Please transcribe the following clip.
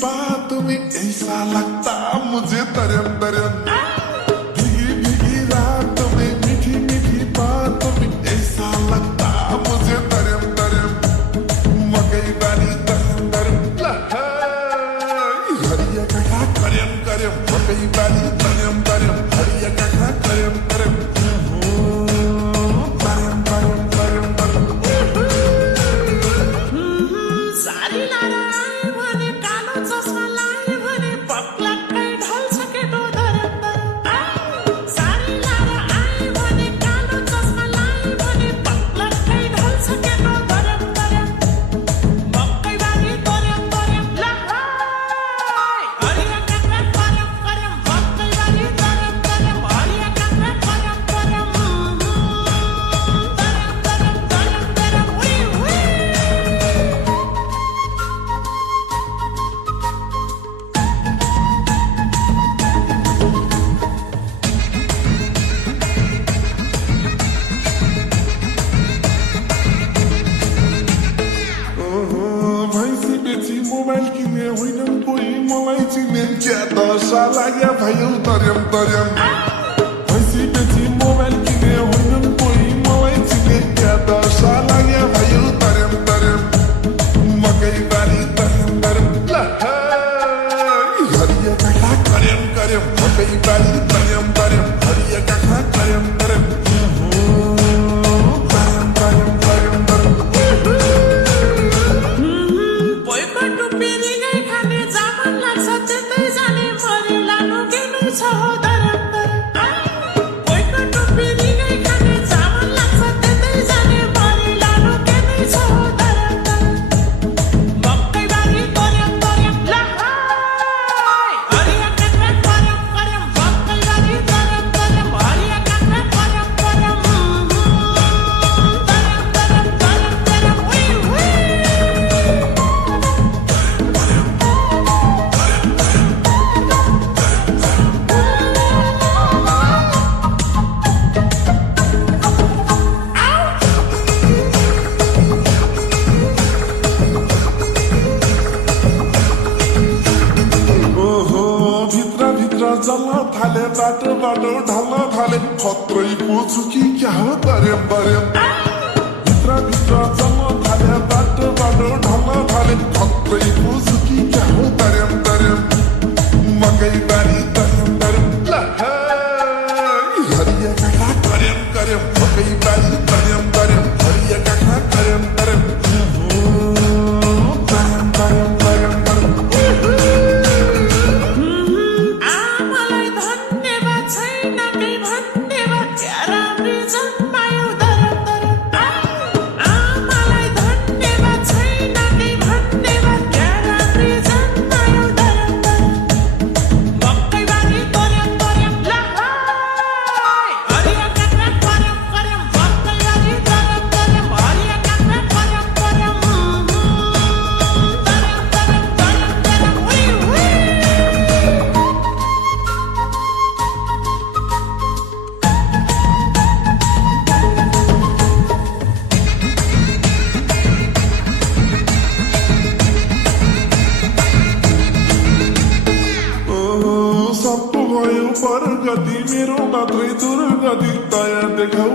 बातों में ऐसा लगता मुझे तरम तरम भीगी भीगी रातों में मीठी मीठी बातों में ऐसा लगता मुझे तरम तरम मकई बाली तरम तरम हरिया कहा करम करम मकई बाली तरम तरम हरिया कहा करम करम मोबाइल किने होइन कोही मलाई चिने क्या दशा लाग्यो भयो तरम तरम भैँसी बेची मोबाइल किने होइन कोही मलाई चिने क्या दशा लाग्यो भयो तरम तरम मकै बाली तरम तरम हरिया काखा करम करम मकै बाली तरम तरम हरिया काखा करम करम जल्न थाले बाटो बाटो ढल्न थाले खत्रै पुछु कि क्या हो तरम तरम भित्र भित्र जल्न थाले बाटो बाटो ढल्न थाले खत्रै पुछु कि क्या हो तरम तरम मकै बारी तरम तरम हरिया काखा करम करम मकै बारी तरम तरम हरिया काखा करम करम प्रगति मेरो मात्रै दुर्गति दया देखाउ